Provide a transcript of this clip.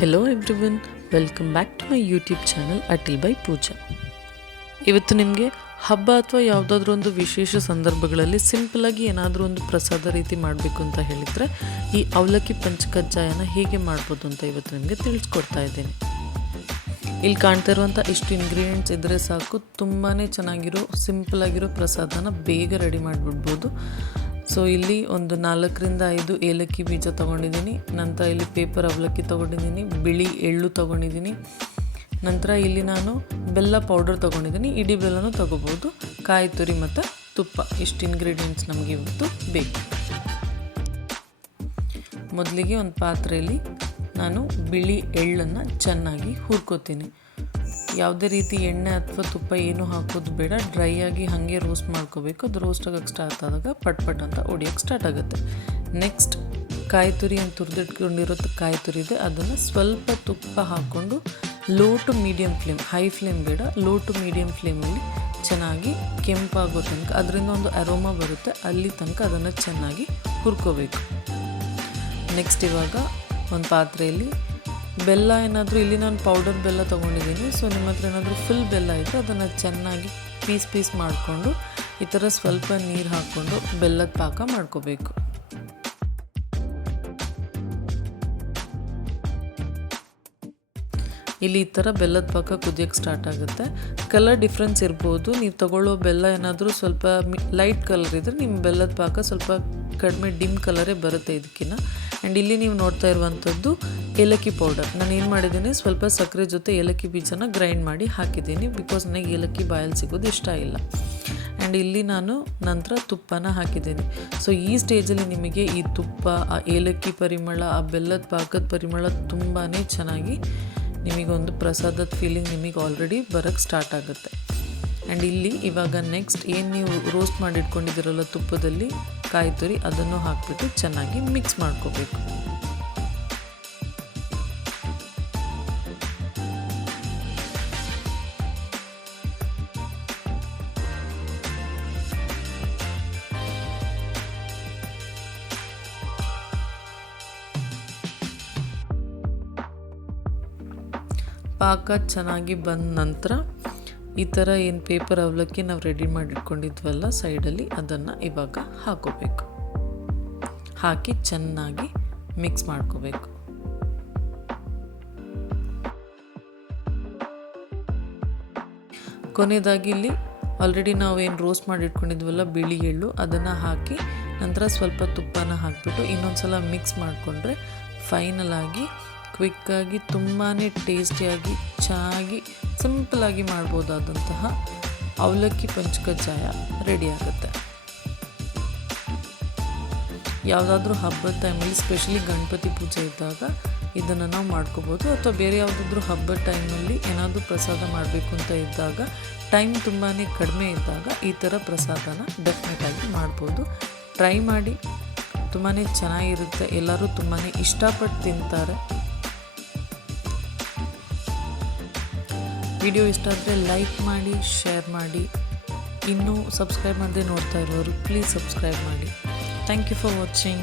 Hello everyone, welcome back to my YouTube channel ಅಟಿಲ್ by Pooja. ಇವತ್ತು ನಿಮಗೆ ಹಬ್ಬ ಅಥವಾ ಯಾವುದಾದ್ರೂ ಒಂದು ವಿಶೇಷ ಸಂದರ್ಭಗಳಲ್ಲಿ ಸಿಂಪಲಾಗಿ ಏನಾದರೂ ಒಂದು ಪ್ರಸಾದ ರೀತಿ ಮಾಡಬೇಕು ಅಂತ ಹೇಳಿದರೆ ಈ ಅವಲಕ್ಕಿ ಪಂಚಕಜ್ಜಾಯನ ಹೇಗೆ ಮಾಡ್ಬೋದು ಅಂತ ಇವತ್ತು ನಿಮಗೆ ತಿಳಿಸ್ಕೊಡ್ತಾ ಇದ್ದೀನಿ. ಇಲ್ಲಿ ಕಾಣ್ತಾ ಇರುವಂಥ ಇಷ್ಟು ಇಂಗ್ರೀಡಿಯೆಂಟ್ಸ್ ಇದ್ದರೆ ಸಾಕು, ತುಂಬಾ ಚೆನ್ನಾಗಿರೋ ಸಿಂಪಲಾಗಿರೋ ಪ್ರಸಾದನ ಬೇಗ ರೆಡಿ ಮಾಡಿಬಿಡ್ಬೋದು. ಸೊ ಇಲ್ಲಿ ಒಂದು 4ರಿಂದ 5 ಏಲಕ್ಕಿ ಬೀಜ ತೊಗೊಂಡಿದ್ದೀನಿ. ನಂತರ ಇಲ್ಲಿ ಪೇಪರ್ ಅವಲಕ್ಕಿ ತೊಗೊಂಡಿದ್ದೀನಿ, ಬಿಳಿ ಎಳ್ಳು ತೊಗೊಂಡಿದ್ದೀನಿ. ನಂತರ ಇಲ್ಲಿ ನಾನು ಬೆಲ್ಲ ಪೌಡರ್ ತೊಗೊಂಡಿದ್ದೀನಿ, ಇಡೀ ಬೆಲ್ಲನೂ ತೊಗೋಬೋದು, ಕಾಯಿ ತುರಿ ಮತ್ತು ತುಪ್ಪ. ಇಷ್ಟು ಇಂಗ್ರೀಡಿಯೆಂಟ್ಸ್ ನಮಗೆ ಇವತ್ತು ಬೇಕು. ಮೊದಲಿಗೆ ಒಂದು ಪಾತ್ರೆಯಲ್ಲಿ ನಾನು ಬಿಳಿ ಎಳ್ಳನ್ನು ಚೆನ್ನಾಗಿ ಹುರ್ಕೋತೀನಿ. ಯಾವುದೇ ರೀತಿ ಎಣ್ಣೆ ಅಥವಾ ತುಪ್ಪ ಏನೂ ಹಾಕೋದು ಬೇಡ, ಡ್ರೈ ಆಗಿ ಹಾಗೆ ರೋಸ್ಟ್ ಮಾಡ್ಕೋಬೇಕು. ಅದು ರೋಸ್ಟ್ ಆಗೋಕ್ಕೆ ಸ್ಟಾರ್ಟ್ ಆದಾಗ ಪಟ್ ಅಂತ ಹೊಡಿಯೋಕ್ಕೆ ಸ್ಟಾರ್ಟ್ ಆಗುತ್ತೆ. ನೆಕ್ಸ್ಟ್ ಕಾಯಿ ತುರಿ ಅಂತ ತುರಿದಿಟ್ಕೊಂಡಿರೋ ಕಾಯಿ ತುರಿ ಇದೆ, ಅದನ್ನು ಸ್ವಲ್ಪ ತುಪ್ಪ ಹಾಕ್ಕೊಂಡು low to medium flame, high flame ಬೇಡ, ಲೋ ಟು ಮೀಡಿಯಮ್ ಫ್ಲೇಮಲ್ಲಿ ಚೆನ್ನಾಗಿ ಕೆಂಪಾಗೋ ತನಕ, ಅದರಿಂದ ಒಂದು ಅರೋಮಾ ಬರುತ್ತೆ, ಅಲ್ಲಿ ತನಕ ಅದನ್ನು ಚೆನ್ನಾಗಿ ಹುರ್ಕೋಬೇಕು. ನೆಕ್ಸ್ಟ್ ಇವಾಗ ಒಂದು ಪಾತ್ರೆಯಲ್ಲಿ ಬೆಲ್ಲ ಏನಾದರೂ, ಇಲ್ಲಿ ನಾನು ಪೌಡರ್ ಬೆಲ್ಲ ತೊಗೊಂಡಿದ್ದೀನಿ. ಸೊ ನಿಮ್ಮ ಹತ್ರ ಏನಾದರೂ ಫುಲ್ ಬೆಲ್ಲ ಇದ್ದರೆ ಅದನ್ನು ಚೆನ್ನಾಗಿ ಪೀಸ್ ಮಾಡಿಕೊಂಡು ಈ ಥರ ಸ್ವಲ್ಪ ನೀರು ಹಾಕ್ಕೊಂಡು ಬೆಲ್ಲದ ಪಾಕ ಮಾಡ್ಕೋಬೇಕು. ಇಲ್ಲಿ ಈ ಥರ ಬೆಲ್ಲದ ಪಾಕ ಕುದಿಯೋಕ್ಕೆ ಸ್ಟಾರ್ಟ್ ಆಗುತ್ತೆ. ಕಲರ್ ಡಿಫ್ರೆನ್ಸ್ ಇರ್ಬೋದು, ನೀವು ತೊಗೊಳ್ಳೋ ಬೆಲ್ಲ ಏನಾದರೂ ಸ್ವಲ್ಪ ಲೈಟ್ ಕಲರ್ ಇದ್ದರೆ ನಿಮ್ಮ ಬೆಲ್ಲದ ಪಾಕ ಸ್ವಲ್ಪ ಕಡಿಮೆ ಡಿಮ್ ಕಲರೇ ಬರುತ್ತೆ ಇದಕ್ಕಿಂತ. ಆ್ಯಂಡ್ ಇಲ್ಲಿ ನೀವು ನೋಡ್ತಾ ಇರುವಂಥದ್ದು ಏಲಕ್ಕಿ ಪೌಡರ್. ನಾನು ಏನು ಮಾಡಿದ್ದೀನಿ, ಸ್ವಲ್ಪ ಸಕ್ಕರೆ ಜೊತೆ ಏಲಕ್ಕಿ ಬೀಜನ ಗ್ರೈಂಡ್ ಮಾಡಿ ಹಾಕಿದ್ದೀನಿ, ಬಿಕಾಸ್ ನನಗೆ ಏಲಕ್ಕಿ ಬಾಯಲ್ಲಿ ಸಿಗೋದು ಇಷ್ಟ ಇಲ್ಲ. ಆ್ಯಂಡ್ ಇಲ್ಲಿ ನಾನು ನಂತರ ತುಪ್ಪನ ಹಾಕಿದ್ದೀನಿ. ಸೊ ಈ ಸ್ಟೇಜಲ್ಲಿ ನಿಮಗೆ ಈ ತುಪ್ಪ, ಆ ಏಲಕ್ಕಿ ಪರಿಮಳ, ಆ ಬೆಲ್ಲದ ಪಾಕದ ಪರಿಮಳ ತುಂಬಾ ಚೆನ್ನಾಗಿ ನಿಮಗೊಂದು ಪ್ರಸಾದದ ಫೀಲಿಂಗ್ ನಿಮಗೆ ಆಲ್ರೆಡಿ ಬರೋಕ್ಕೆ ಸ್ಟಾರ್ಟ್ ಆಗುತ್ತೆ. ಆ್ಯಂಡ್ ಇಲ್ಲಿ ಇವಾಗ ನೆಕ್ಸ್ಟ್ ಏನು ನೀವು ರೋಸ್ಟ್ ಮಾಡಿಟ್ಕೊಂಡಿದ್ದೀರಲ್ಲ ತುಪ್ಪದಲ್ಲಿ ಕಾಯಿ ತುರಿ, ಅದನ್ನು ಹಾಕಿಬಿಟ್ಟು ಚೆನ್ನಾಗಿ ಮಿಕ್ಸ್ ಮಾಡ್ಕೋಬೇಕು. ಪಾಕ ಚೆನ್ನಾಗಿ ಬಂದ ನಂತರ ಈ ಥರ ಏನು ಪೇಪರ್ ಅವಲಕ್ಕಿ ನಾವು ರೆಡಿ ಮಾಡಿಟ್ಕೊಂಡಿದ್ವಲ್ಲ ಸೈಡಲ್ಲಿ, ಅದನ್ನು ಇವಾಗ ಹಾಕೋಬೇಕು. ಹಾಕಿ ಚೆನ್ನಾಗಿ ಮಿಕ್ಸ್ ಮಾಡ್ಕೋಬೇಕು. ಕೊನೆಯದಾಗಿ ಇಲ್ಲಿ ಆಲ್ರೆಡಿ ನಾವು ಏನು ರೋಸ್ಟ್ ಮಾಡಿಟ್ಕೊಂಡಿದ್ವಲ್ಲ ಬಿಳಿ ಎಳ್ಳು, ಅದನ್ನು ಹಾಕಿ ನಂತರ ಸ್ವಲ್ಪ ತುಪ್ಪನ ಹಾಕಿಬಿಟ್ಟು ಇನ್ನೊಂದು ಸಲ ಮಿಕ್ಸ್ ಮಾಡಿಕೊಂಡ್ರೆ ಫೈನಲ್ ಆಗಿ ಕ್ವಿಕ್ಕಾಗಿ ತುಂಬಾ ಟೇಸ್ಟಿಯಾಗಿ ಚೆನ್ನಾಗಿ ಸಿಂಪಲಾಗಿ ಮಾಡ್ಬೋದಾದಂತಹ ಅವಲಕ್ಕಿ ಪಂಚಕಜ್ಜಾಯ ರೆಡಿ ಆಗುತ್ತೆ. ಯಾವುದಾದ್ರೂ ಹಬ್ಬದ ಟೈಮಲ್ಲಿ, ಸ್ಪೆಷಲಿ ಗಣಪತಿ ಪೂಜೆ ಇದ್ದಾಗ ಇದನ್ನು ನಾವು ಮಾಡ್ಕೋಬೋದು, ಅಥವಾ ಬೇರೆ ಯಾವುದಾದ್ರೂ ಹಬ್ಬದ ಟೈಮಲ್ಲಿ ಏನಾದರೂ ಪ್ರಸಾದ ಮಾಡಬೇಕು ಅಂತ ಇದ್ದಾಗ, ಟೈಮ್ ತುಂಬಾ ಕಡಿಮೆ ಇದ್ದಾಗ ಈ ಥರ ಪ್ರಸಾದನ ಡೆಫಿನೆಟಾಗಿ ಮಾಡ್ಬೋದು. ಟ್ರೈ ಮಾಡಿ, ತುಂಬಾ ಚೆನ್ನಾಗಿರುತ್ತೆ, ಎಲ್ಲರೂ ತುಂಬಾ ಇಷ್ಟಪಟ್ಟು ತಿಂತಾರೆ. ವಿಡಿಯೋ ಇಷ್ಟ ಆದರೆ ಲೈಕ್ ಮಾಡಿ, ಶೇರ್ ಮಾಡಿ. ಇನ್ನೂ ಸಬ್ಸ್ಕ್ರೈಬ್ ಮಾಡದೆ ನೋಡ್ತಾ ಇರೋರು ಪ್ಲೀಸ್ ಸಬ್ಸ್ಕ್ರೈಬ್ ಮಾಡಿ. Thank you for watching.